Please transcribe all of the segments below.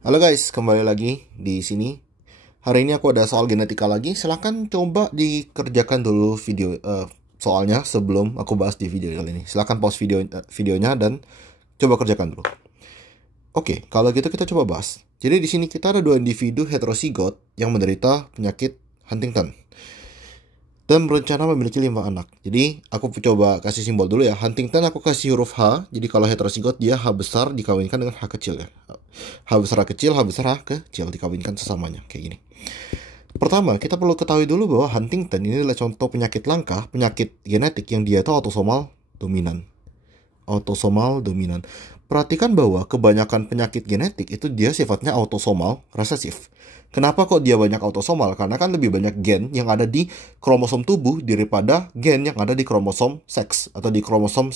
Halo guys, kembali lagi di sini. Hari ini aku ada soal genetika lagi. Silahkan coba dikerjakan dulu soalnya sebelum aku bahas di video kali ini. Silahkan pause videonya dan coba kerjakan dulu. Oke, kalau gitu kita coba bahas. Jadi di sini kita ada dua individu heterozigot yang menderita penyakit Huntington dan berencana memiliki 5 anak. Jadi aku coba kasih simbol dulu ya. Huntington aku kasih huruf H. Jadi kalau heterozigot dia H besar dikawinkan dengan H kecil ya. H besar H kecil, H besar H kecil dikawinkan sesamanya kayak gini. Pertama, kita perlu ketahui dulu bahwa Huntington ini adalah contoh penyakit langka, penyakit genetik yang dia itu autosomal dominan. Autosomal dominan. Perhatikan bahwa kebanyakan penyakit genetik itu dia sifatnya autosomal resesif. Kenapa kok dia banyak autosomal? Karena kan lebih banyak gen yang ada di kromosom tubuh daripada gen yang ada di kromosom seks atau di kromosom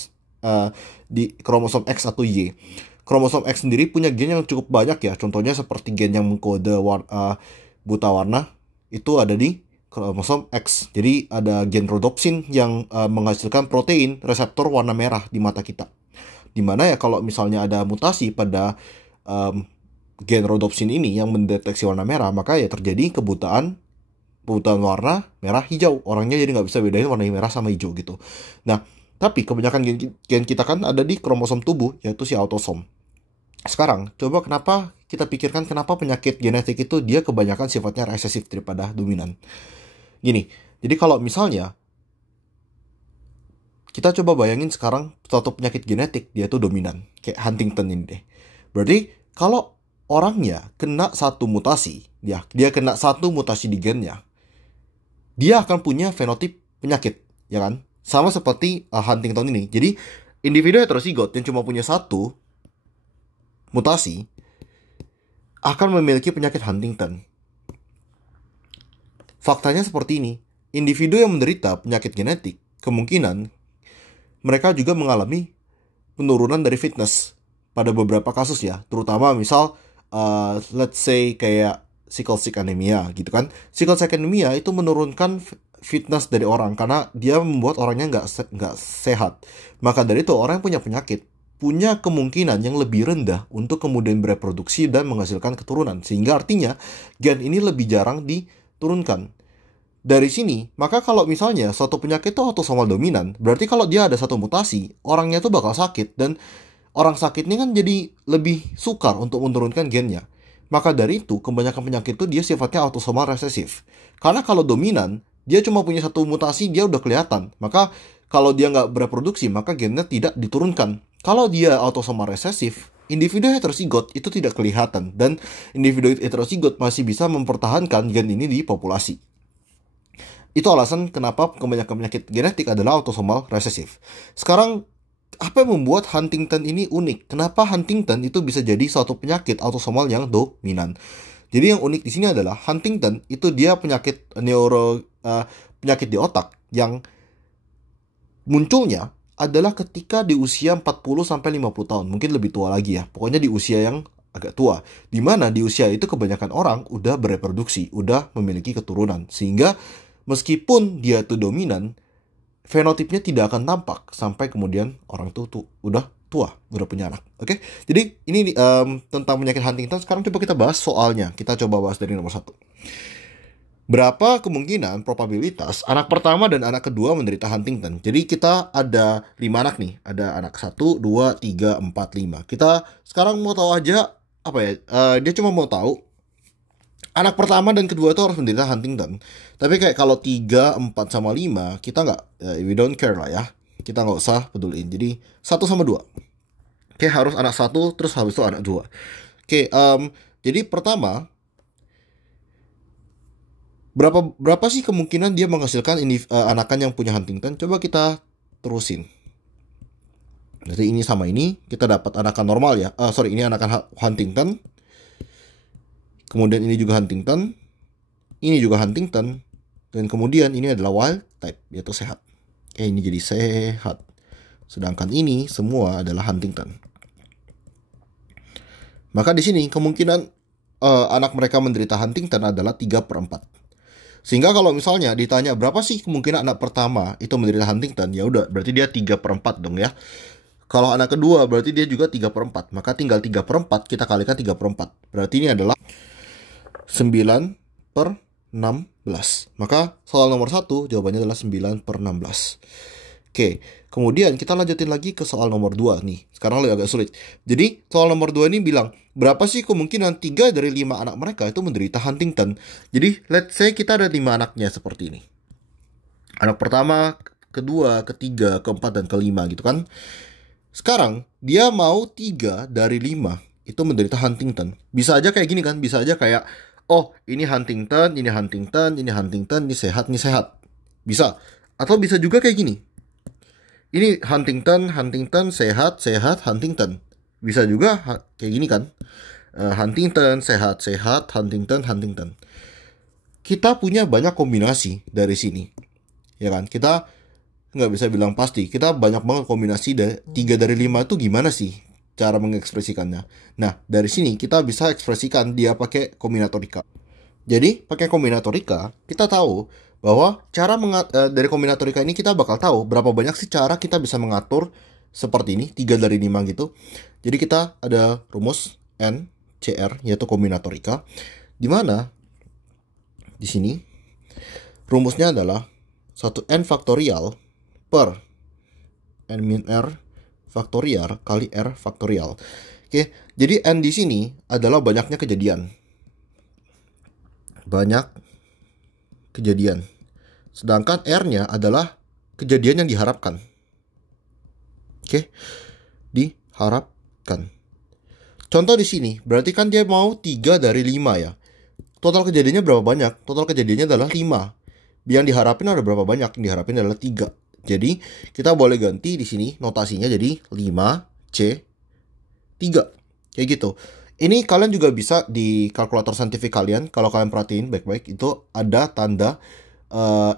X atau Y. Kromosom X sendiri punya gen yang cukup banyak ya. Contohnya seperti gen yang mengkode buta warna itu ada di kromosom X. Jadi ada gen rhodopsin yang menghasilkan protein reseptor warna merah di mata kita. Dimana ya kalau misalnya ada mutasi pada gen rhodopsin ini yang mendeteksi warna merah, maka ya terjadi kebutaan warna merah hijau. Orangnya jadi nggak bisa bedain warna merah sama hijau gitu. Nah, tapi kebanyakan gen kita kan ada di kromosom tubuh, yaitu si autosom. Sekarang, coba kita pikirkan kenapa penyakit genetik itu dia kebanyakan sifatnya resesif daripada dominan. Gini, jadi kalau misalnya kita coba bayangin sekarang suatu penyakit genetik dia tuh dominan, kayak Huntington ini deh. Berarti kalau orangnya kena satu mutasi, dia kena satu mutasi di gennya, dia akan punya fenotip penyakit, ya kan? Sama seperti Huntington ini. Jadi individu heterozigot yang cuma punya satu mutasi akan memiliki penyakit Huntington. Faktanya seperti ini. Individu yang menderita penyakit genetik, kemungkinan mereka juga mengalami penurunan dari fitness pada beberapa kasus ya. Terutama misal, let's say kayak sickle cell anemia gitu kan. Sickle cell anemia itu menurunkan fitness dari orang karena dia membuat orangnya nggak sehat. Maka dari itu orang yang punya penyakit punya kemungkinan yang lebih rendah untuk kemudian bereproduksi dan menghasilkan keturunan. Sehingga artinya gen ini lebih jarang diturunkan. Dari sini, maka kalau misalnya suatu penyakit itu autosomal dominan, berarti kalau dia ada satu mutasi, orangnya tuh bakal sakit. Dan orang sakit ini kan jadi lebih sukar untuk menurunkan gennya. Maka dari itu, kebanyakan penyakit itu dia sifatnya autosomal resesif. Karena kalau dominan, dia cuma punya satu mutasi, dia udah kelihatan. Maka kalau dia nggak bereproduksi, maka gennya tidak diturunkan. Kalau dia autosomal resesif, individu heterozigot itu tidak kelihatan. Dan individu heterozigot masih bisa mempertahankan gen ini di populasi. Itu alasan kenapa kebanyakan penyakit genetik adalah autosomal resesif. Sekarang, apa yang membuat Huntington ini unik? Kenapa Huntington itu bisa jadi suatu penyakit autosomal yang dominan? Jadi yang unik di sini adalah Huntington itu dia penyakit penyakit di otak yang munculnya adalah ketika di usia 40-50 tahun. Mungkin lebih tua lagi ya. Pokoknya di usia yang agak tua. Dimana di usia itu kebanyakan orang udah bereproduksi, udah memiliki keturunan. Sehingga meskipun dia itu dominan, fenotipnya tidak akan tampak sampai kemudian orang itu udah tua, udah punya anak. Oke, jadi ini tentang penyakit Huntington. Sekarang coba kita bahas soalnya. Kita coba bahas dari nomor 1. Berapa kemungkinan probabilitas anak pertama dan anak kedua menderita Huntington? Jadi kita ada 5 anak nih. Ada anak 1, 2, 3, 4, 5. Kita sekarang mau tahu aja apa ya? Dia cuma mau tahu anak pertama dan kedua itu harus menderita Huntington. Tapi kayak kalau 3, 4, sama 5, kita nggak, we don't care lah ya. Kita nggak usah peduliin. Jadi 1 sama 2. Oke, harus anak 1, terus habis itu anak 2. Oke, jadi pertama, berapa sih kemungkinan dia menghasilkan anakan yang punya Huntington? Coba kita terusin. Jadi ini sama ini, kita dapat anakan normal ya. Ini anakan Huntington. Kemudian ini juga Huntington, ini juga Huntington, dan kemudian ini adalah wild type, yaitu sehat. Ini jadi sehat. Sedangkan ini semua adalah Huntington. Maka di sini kemungkinan anak mereka menderita Huntington adalah 3/4. Sehingga kalau misalnya ditanya berapa sih kemungkinan anak pertama itu menderita Huntington, ya udah berarti dia 3/4 dong ya. Kalau anak kedua berarti dia juga 3/4. Maka tinggal 3/4 kita kalikan 3/4. Berarti ini adalah 9 per 16. Maka soal nomor 1 jawabannya adalah 9 per 16. Oke, kemudian kita lanjutin lagi ke soal nomor 2 nih. Sekarang lebih agak sulit. Jadi soal nomor 2 ini bilang, berapa sih kemungkinan 3 dari 5 anak mereka itu menderita Huntington? Jadi let's say kita ada 5 anaknya seperti ini. Anak pertama, kedua, ketiga, keempat, dan kelima gitu kan. Sekarang dia mau 3 dari 5 itu menderita Huntington. Bisa aja kayak gini kan, bisa aja kayak, oh ini Huntington, ini Huntington, ini Huntington, ini sehat, ini sehat. Bisa. Atau bisa juga kayak gini. Ini Huntington, Huntington, sehat, sehat, Huntington. Bisa juga kayak gini kan. Huntington, sehat, sehat, Huntington, Huntington. Kita punya banyak kombinasi dari sini. Ya kan? Kita nggak bisa bilang pasti. Kita banyak banget kombinasi 3 dari 5 itu gimana sih cara mengekspresikannya. Nah, dari sini kita bisa ekspresikan dia pakai kombinatorika. Jadi, pakai kombinatorika, kita tahu bahwa dari kombinatorika ini kita bakal tahu berapa banyak sih cara kita bisa mengatur seperti ini, 3 dari 5 gitu. Jadi kita ada rumus NCR, yaitu kombinatorika, di mana di sini rumusnya adalah 1N faktorial per N min R faktorial kali R faktorial. Oke, jadi N di sini adalah banyaknya kejadian. Banyak kejadian. Sedangkan R-nya adalah kejadian yang diharapkan. Oke, diharapkan. Contoh di sini, berarti kan dia mau 3 dari 5 ya. Total kejadiannya berapa banyak? Total kejadiannya adalah 5. Yang diharapin ada berapa banyak? Yang diharapin adalah 3. Jadi, kita boleh ganti di sini notasinya jadi 5C3. Kayak gitu. Ini kalian juga bisa di kalkulator saintifik kalian, kalau kalian perhatiin baik-baik, itu ada tanda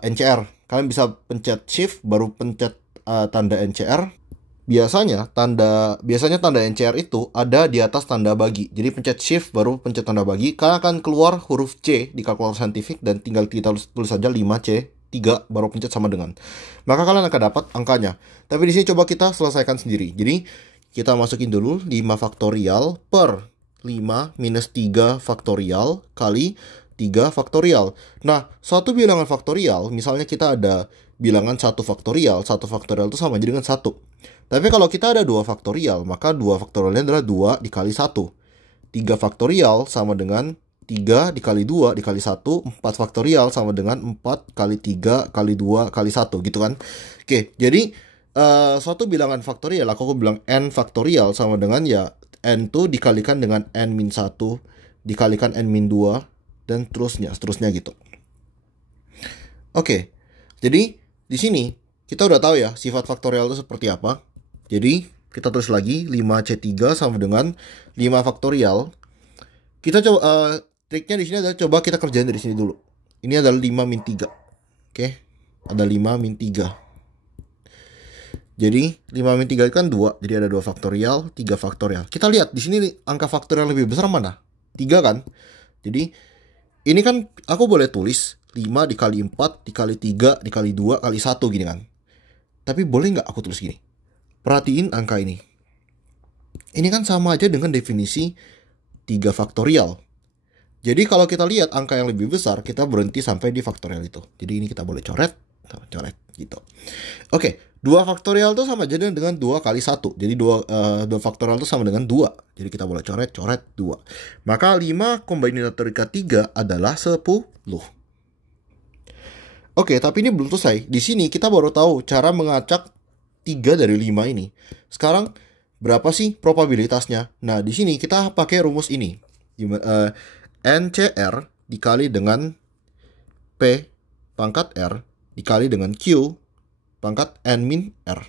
NCR. Kalian bisa pencet shift baru pencet tanda NCR. Biasanya tanda NCR itu ada di atas tanda bagi. Jadi pencet shift baru pencet tanda bagi, kalian akan keluar huruf C di kalkulator saintifik dan tinggal kita tulis saja 5C3 baru pencet sama dengan. Maka kalian akan dapat angkanya. Tapi di sini coba kita selesaikan sendiri. Jadi kita masukin dulu 5 faktorial per 5 minus 3 faktorial kali 3 faktorial. Nah, suatu bilangan faktorial, misalnya kita ada bilangan 1 faktorial itu sama aja dengan 1. Tapi kalau kita ada 2 faktorial, maka 2 faktorialnya adalah 2 dikali 1. 3 faktorial sama dengan 3 dikali 2 dikali 1. 4 faktorial sama dengan 4 kali 3 kali 2 kali 1 gitu kan. Oke, jadi suatu bilangan faktorial, aku bilang N faktorial sama dengan ya N itu dikalikan dengan N-1 dikalikan N-2 dan seterusnya gitu. Oke, jadi di sini kita udah tahu ya sifat faktorial itu seperti apa. Jadi kita tulis lagi 5C3 sama dengan 5 faktorial. Kita coba triknya di sini adalah coba kita kerjain dari sini dulu. Ini adalah 5 min 3. Oke, ada 5 min 3. Jadi 5 min 3 kan 2, jadi ada 2 faktorial, 3 faktorial. Kita lihat di sini angka faktorial lebih besar mana? 3 kan? Jadi ini kan aku boleh tulis 5 dikali 4 dikali 3 dikali 2 kali 1 gini kan. Tapi boleh nggak aku tulis gini? Perhatiin angka ini. Ini kan sama aja dengan definisi 3 faktorial. Jadi kalau kita lihat angka yang lebih besar, kita berhenti sampai di faktorial itu. Jadi ini kita boleh coret gitu. Oke, 2 faktorial itu sama aja dengan 2 kali 1. Jadi 2 faktorial itu sama dengan 2. Jadi kita boleh coret 2. Maka 5 kombinatorika 3 adalah 10. Oke, tapi ini belum selesai. Di sini kita baru tahu cara mengacak 3 dari 5 ini. Sekarang berapa sih probabilitasnya? Nah, di sini kita pakai rumus ini. NCR dikali dengan P pangkat R dikali dengan Q pangkat N min R.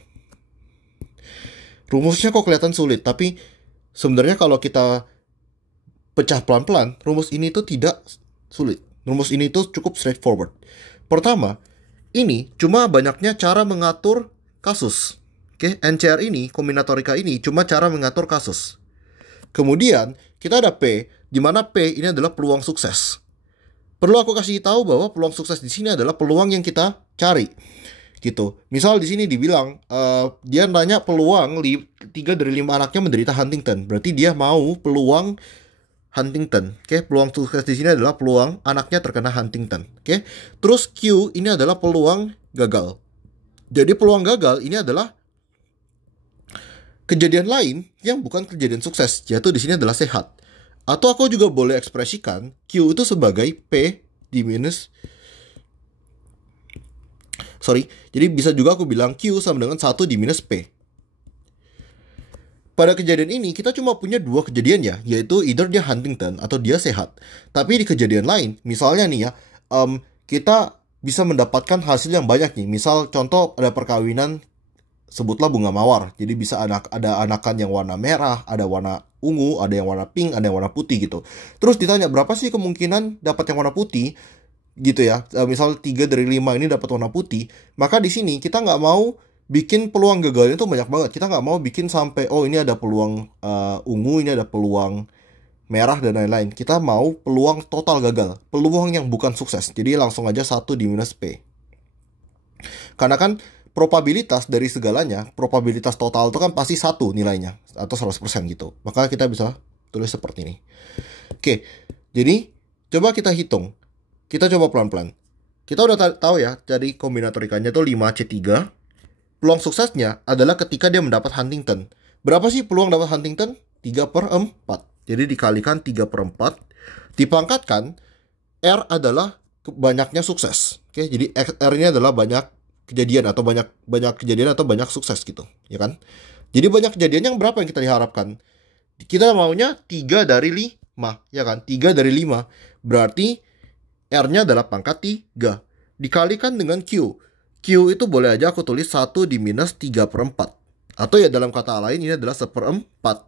Rumusnya kok kelihatan sulit, tapi sebenarnya kalau kita pecah pelan-pelan, rumus ini tuh tidak sulit. Rumus ini tuh cukup straightforward. Pertama, ini cuma banyaknya cara mengatur kasus. Oke, NCR ini, kombinatorika ini cuma cara mengatur kasus. Kemudian, kita ada P, di mana P ini adalah peluang sukses. Perlu aku kasih tahu bahwa peluang sukses di sini adalah peluang yang kita cari. Gitu. Misal di sini dibilang dia nanya peluang 3 dari 5 anaknya menderita Huntington. Berarti dia mau peluang Huntington. Oke, peluang sukses di sini adalah peluang anaknya terkena Huntington. Oke, terus Q ini adalah peluang gagal. Jadi peluang gagal ini adalah kejadian lain yang bukan kejadian sukses, yaitu di sini adalah sehat. Atau aku juga boleh ekspresikan Q itu sebagai P di minus. Jadi bisa juga aku bilang Q sama dengan 1 di minus P. Pada kejadian ini kita cuma punya dua kejadian ya, yaitu either dia Huntington atau dia sehat. Tapi di kejadian lain, misalnya nih ya, kita bisa mendapatkan hasil yang banyak nih. Misal contoh ada perkawinan, sebutlah bunga mawar. Jadi bisa ada anakan yang warna merah, ada warna ungu, ada yang warna pink, ada yang warna putih gitu. Terus ditanya berapa sih kemungkinan dapat yang warna putih gitu ya. Misal 3 dari 5 ini dapat warna putih. Maka di sini kita nggak mau bikin peluang gagalnya tuh banyak banget. Kita nggak mau bikin sampai ini ada peluang ungu, ini ada peluang merah dan lain-lain. Kita mau peluang total gagal, peluang yang bukan sukses. Jadi langsung aja 1 di minus P. Karena kan probabilitas dari segalanya, probabilitas total itu kan pasti 1 nilainya atau 100% gitu. Maka kita bisa tulis seperti ini. Oke. Jadi coba kita hitung. Kita coba pelan-pelan. Kita udah tahu ya, dari kombinatorikanya tuh 5C3. Peluang suksesnya adalah ketika dia mendapat Huntington. Berapa sih peluang dapat Huntington? 3/4. Jadi dikalikan 3/4. Dipangkatkan, R adalah banyaknya sukses. Oke, jadi R-nya adalah banyak kejadian atau banyak kejadian atau banyak sukses gitu, ya kan? Jadi banyak kejadian yang berapa yang kita diharapkan? Kita maunya 3 dari 5, ya kan? 3 dari 5. Berarti R-nya adalah pangkat 3. Dikalikan dengan Q. Q itu boleh aja aku tulis 1 di minus 3/4. Atau ya dalam kata lain ini adalah 1/4.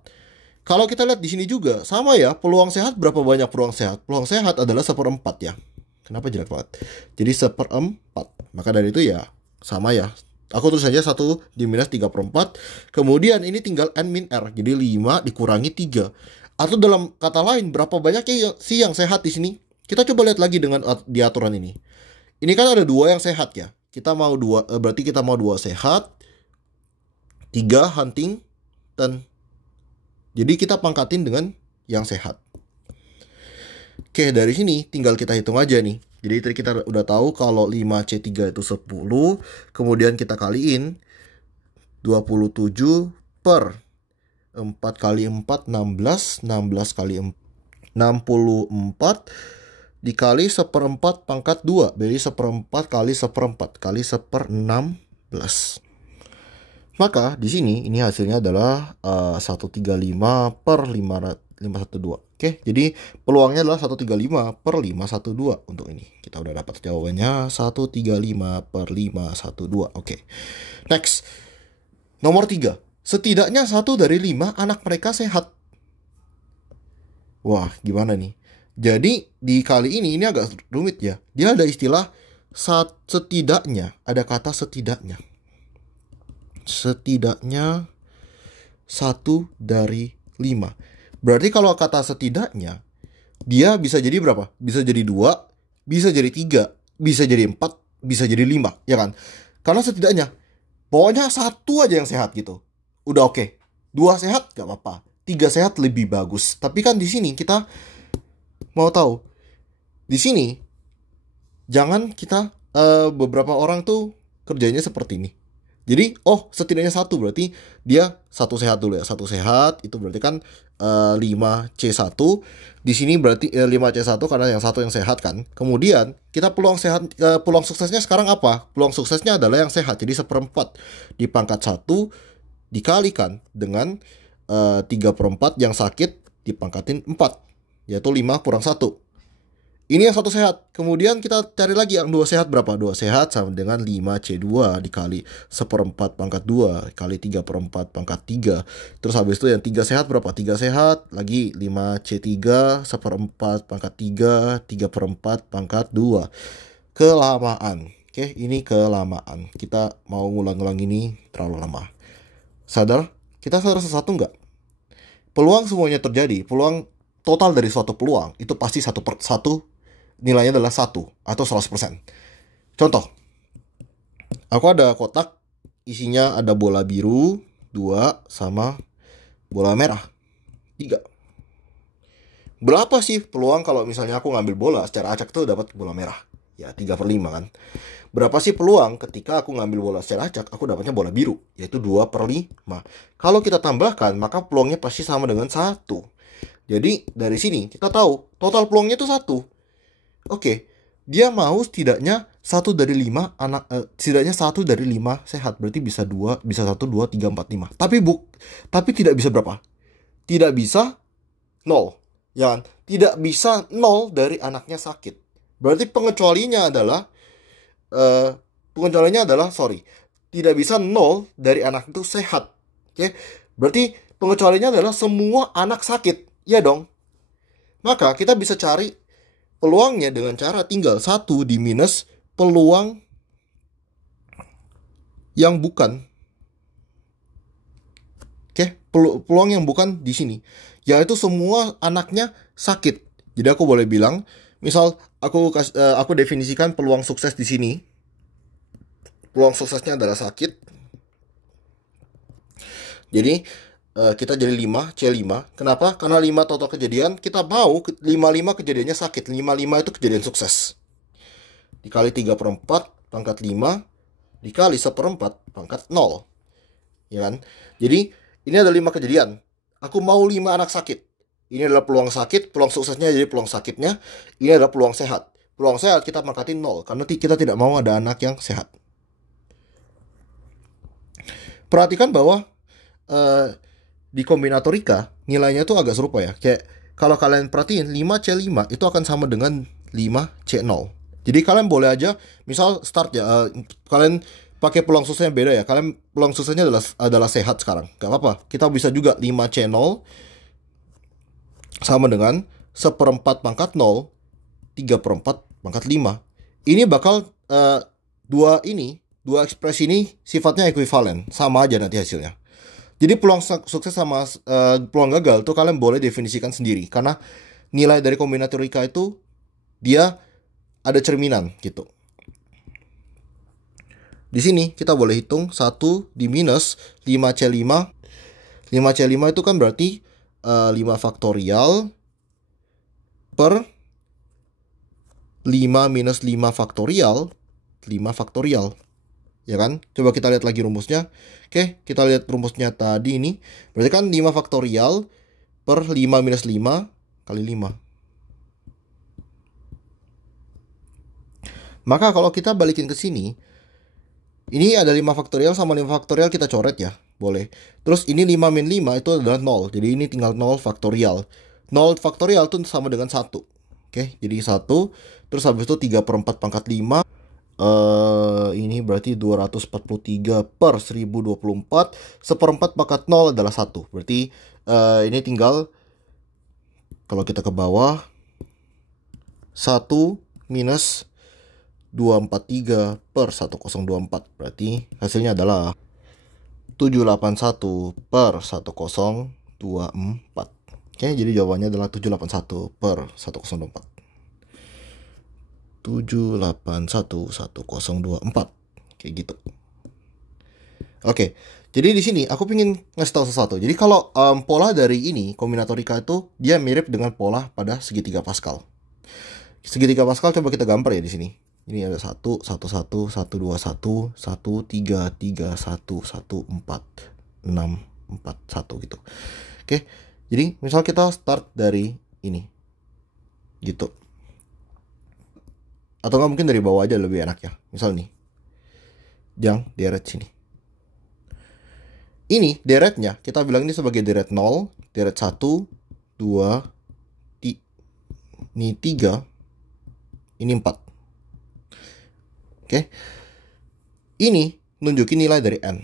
Kalau kita lihat di sini juga sama ya, peluang sehat berapa banyak peluang sehat? Peluang sehat adalah 1/4 ya. Kenapa jelek banget? Jadi 1/4. Maka dari itu ya sama ya. Aku tulis saja 1 di minus 3/4. Kemudian ini tinggal N min R. Jadi 5 dikurangi 3. Atau dalam kata lain berapa banyak sih yang sehat di sini? Kita coba lihat lagi dengan di aturan ini. Ini kan ada 2 yang sehat ya. Kita mau 2, berarti kita mau 2 sehat, 3 Huntington. Jadi kita pangkatin dengan yang sehat. Oke, dari sini tinggal kita hitung aja nih. Jadi tadi kita udah tahu kalau 5C3 itu 10, kemudian kita kaliin 27 per 4 kali 4, 16, 16 kali 4, 64, dikali 1/4 pangkat 2. Jadi 1/4 kali 1/4 kali 1/16. Maka di sini ini hasilnya adalah 135 per 512. Oke, jadi peluangnya adalah 135 per 512 untuk ini. Kita udah dapat jawabannya 135 per 512. Oke. Next. Nomor 3. Setidaknya 1 dari 5 anak mereka sehat. Wah, gimana nih? Jadi di kali ini agak rumit ya. Dia ada istilah setidaknya, ada kata setidaknya. Setidaknya 1 dari 5. Berarti kalau kata setidaknya, dia bisa jadi berapa? Bisa jadi 2, bisa jadi 3, bisa jadi 4, bisa jadi 5, ya kan? Karena setidaknya, pokoknya 1 aja yang sehat gitu. Udah oke. 2 sehat gak apa-apa. 3 sehat lebih bagus. Tapi kan di sini kita mau tahu, di sini jangan kita beberapa orang tuh kerjanya seperti ini. Jadi setidaknya 1 berarti dia 1 sehat dulu ya. 1 sehat itu berarti kan 5C1. Di sini berarti 5C1 karena yang 1 yang sehat kan. Kemudian kita peluang sehat, peluang suksesnya sekarang apa? Peluang suksesnya adalah yang sehat. Jadi 1/4 dipangkat 1 dikalikan dengan 3/4 yang sakit dipangkatin 4. Yaitu 5 kurang 1. Ini yang 1 sehat. Kemudian kita cari lagi yang 2 sehat berapa? 2 sehat sama dengan 5C2 dikali 1/4 pangkat 2 kali 3/4 pangkat 3. Terus habis itu yang 3 sehat berapa? 3 sehat lagi 5C3 1/4 pangkat 3 3/4 pangkat 2. Kelamaan. Oke, ini kelamaan. Kita mau ngulang-ngulang ini terlalu lama. Sadar? Kita sadar sesuatu nggak? Peluang semuanya terjadi. Peluang total dari suatu peluang itu pasti 1/1 nilainya adalah 1 atau 100%. Contoh, aku ada kotak isinya ada bola biru 2 sama bola merah 3. Berapa sih peluang kalau misalnya aku ngambil bola secara acak tuh dapat bola merah? Ya 3/5 kan. Berapa sih peluang ketika aku ngambil bola secara acak, aku dapatnya bola biru, yaitu 2/5. Kalau kita tambahkan, maka peluangnya pasti sama dengan 1. Jadi dari sini kita tahu total peluangnya itu 1. Oke, dia mau setidaknya 1 dari 5 anak, setidaknya 1 dari 5 sehat. Berarti bisa 2, bisa 1, 2, 3, 4, 5. Tapi tidak bisa berapa? Tidak bisa 0. Ya kan? Tidak bisa 0 dari anaknya sakit. Berarti eh, pengecualiannya adalah sorry, tidak bisa 0 dari anak itu sehat. Oke, berarti pengecualiannya adalah semua anak sakit. Ya dong. Maka kita bisa cari peluangnya dengan cara tinggal 1 di minus peluang yang bukan. Oke, peluang yang bukan di sini, yaitu semua anaknya sakit. Jadi aku boleh bilang, misal aku definisikan peluang sukses di sini. Peluang suksesnya adalah sakit. Jadi kita jadi 5 C5. Kenapa? Karena 5 total kejadian, kita mau 5 kejadiannya sakit. 5 itu kejadian sukses. Dikali 3/4 pangkat 5 dikali 1/4 pangkat 0. Ya kan? Jadi ini ada 5 kejadian. Aku mau 5 anak sakit. Ini adalah peluang sakit, peluang suksesnya jadi peluang sakitnya. Ini adalah peluang sehat. Peluang sehat kita pangkatin 0 karena kita tidak mau ada anak yang sehat. Perhatikan bahwa di kombinatorika nilainya tuh agak serupa ya. Kayak kalau kalian perhatiin 5C5 itu akan sama dengan 5C0. Jadi kalian boleh aja misal start ya, kalian pakai peluang suksesnya beda ya. Kalian peluang suksesnya adalah sehat sekarang. Gak apa-apa. Kita bisa juga 5C0 sama dengan 1/4 pangkat 0 3/4 pangkat 5. Ini bakal dua ekspresi ini sifatnya ekuivalen, sama aja nanti hasilnya. Jadi peluang sukses sama peluang gagal tuh kalian boleh definisikan sendiri karena nilai dari kombinatorika itu dia ada cerminan gitu. Di sini kita boleh hitung 1 di minus 5C5. 5C5 itu kan berarti 5 faktorial per 5 minus 5 faktorial. 5 faktorial. Ya kan? Coba kita lihat lagi rumusnya. Oke, kita lihat rumusnya tadi ini. Berarti kan 5 faktorial per 5 minus 5 kali 5. Maka kalau kita balikin ke sini, ini ada 5 faktorial sama 5 faktorial kita coret ya. Boleh. Terus ini 5 min 5 itu adalah 0. Jadi ini tinggal 0 faktorial. 0 faktorial itu sama dengan 1. Oke, jadi 1. Terus habis itu 3/4 pangkat 5. Ini berarti 243 per 1024. 1/4 pangkat 0 adalah 1. Berarti ini tinggal, kalau kita ke bawah, 1 minus 243 per 1024. Berarti hasilnya adalah 781 per 1024. Oke, jadi jawabannya adalah 781 per 1024. 7811024 kayak gitu. Oke, jadi di sini aku pengen ngasih tahu sesuatu. Jadi kalau pola dari ini kombinatorika itu dia mirip dengan pola pada segitiga Pascal. Segitiga Pascal coba kita gambar ya di sini. Ini ada 1 1 1 1 2 1 1 3 3 1 1 4 6 4 1 gitu. Oke. Jadi misal kita start dari ini. Gitu. Atau nggak mungkin dari bawah aja lebih enak ya. Misal nih, yang deret sini. Ini deretnya, kita bilang ini sebagai deret 0, deret 1, 2, ini 3, ini 4. Oke. Ini nunjukin nilai dari n.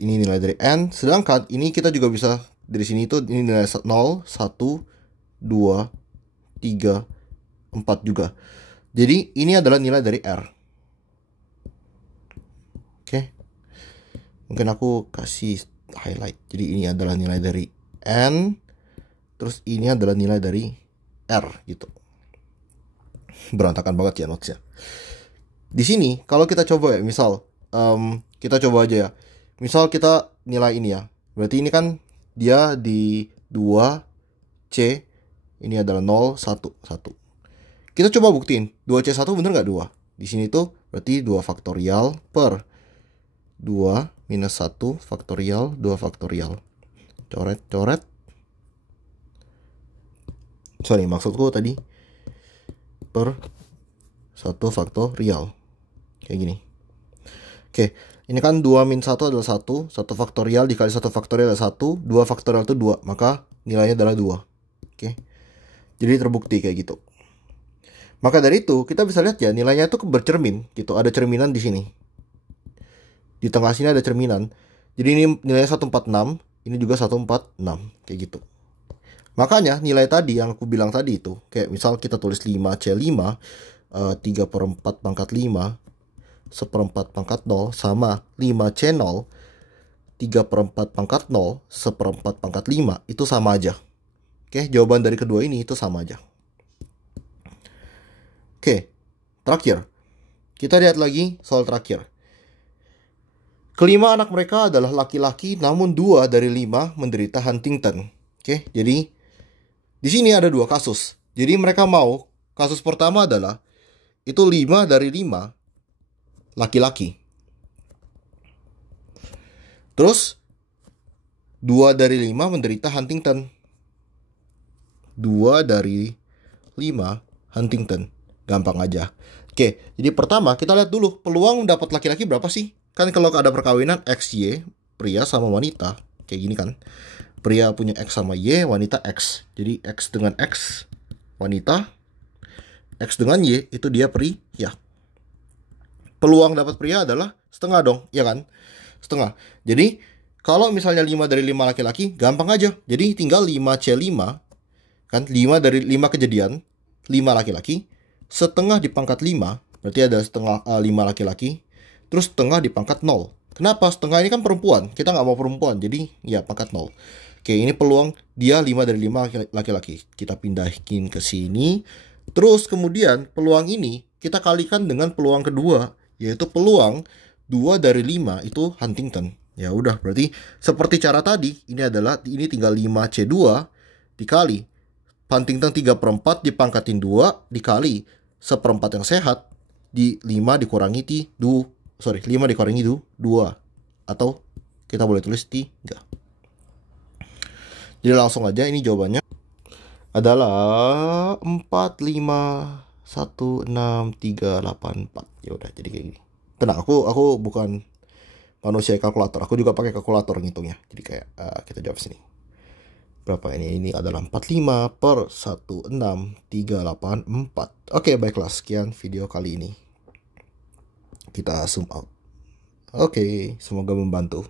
Ini nilai dari n. Sedangkan ini kita juga bisa dari sini itu ini nilai 0, 1, 2, 3, 4 juga. Jadi ini adalah nilai dari R. Oke. Mungkin aku kasih highlight. Jadi ini adalah nilai dari N. Terus ini adalah nilai dari R gitu. Berantakan banget ya notesnya. Di sini kalau kita coba ya, misal kita coba aja ya. Misal kita nilai ini ya. Berarti ini kan dia di 2C. Ini adalah 0, 1, 1. Kita coba buktiin. 2C1 bener nggak 2? Di sini tuh berarti 2 faktorial per 2 minus 1 faktorial 2 faktorial. Coret. Sorry, maksudku tadi per 1 faktorial. Kayak gini. Oke, ini kan 2 min 1 adalah 1. 1 faktorial dikali 1 faktorial adalah 1. 2 faktorial itu 2. Maka nilainya adalah 2. Oke. Jadi terbukti kayak gitu. Maka dari itu, kita bisa lihat ya, nilainya itu bercermin gitu. Ada cerminan di sini. Di tengah sini ada cerminan. Jadi ini nilainya 146. Ini juga 146. Kayak gitu. Makanya nilai tadi yang aku bilang tadi itu, kayak misal kita tulis 5C5, 3/4 pangkat 5, 1/4 pangkat 0, sama 5C0, 3/4 pangkat 0, 1/4 pangkat 5, itu sama aja. Oke, jawaban dari kedua ini itu sama aja. Oke, terakhir. Kita lihat lagi soal terakhir. Kelima anak mereka adalah laki-laki, namun 2 dari 5 menderita Huntington. Oke, jadi di sini ada 2 kasus. Jadi mereka mau, kasus pertama adalah itu 5 dari 5 laki-laki. Terus 2 dari 5 menderita Huntington. 2 dari 5 Huntington. Gampang aja. Oke, jadi pertama kita lihat dulu peluang dapat laki-laki berapa sih? Kan kalau ada perkawinan XY, pria sama wanita, kayak gini kan. Pria punya X sama Y, wanita X. Jadi X dengan X, wanita. X dengan Y, itu dia pria. Peluang dapat pria adalah setengah dong, ya kan? Setengah. Jadi kalau misalnya 5 dari 5 laki-laki, gampang aja. Jadi tinggal 5C5, kan? 5 dari 5 kejadian, 5 laki-laki. Setengah dipangkat 5, berarti ada setengah 5 laki-laki. Terus setengah dipangkat 0. Kenapa? Setengah ini kan perempuan. Kita nggak mau perempuan, jadi ya pangkat 0. Oke, ini peluang dia 5 dari 5 laki-laki. Kita pindahin ke sini. Terus kemudian peluang ini kita kalikan dengan peluang kedua, yaitu peluang 2 dari 5 itu Huntington. Ya udah, berarti seperti cara tadi, ini tinggal 5C2 dikali Huntington 3/4 dipangkatin 2 dikali 1/4 yang sehat di 5 dikurangi 5 dikurangi 2. Atau kita boleh tulis 3. Jadi langsung aja, ini jawabannya adalah 4, 5, 1, 6, 3, 8, 4. Ya udah, jadi kayak gini. Tenang, aku bukan manusia kalkulator. Aku juga pakai kalkulator ngitungnya. Jadi kayak kita jawab sini. Berapa ini? Ini adalah 45 per 16, 38, 4. Oke, baiklah. Sekian video kali ini. Kita zoom out. Oke, semoga membantu.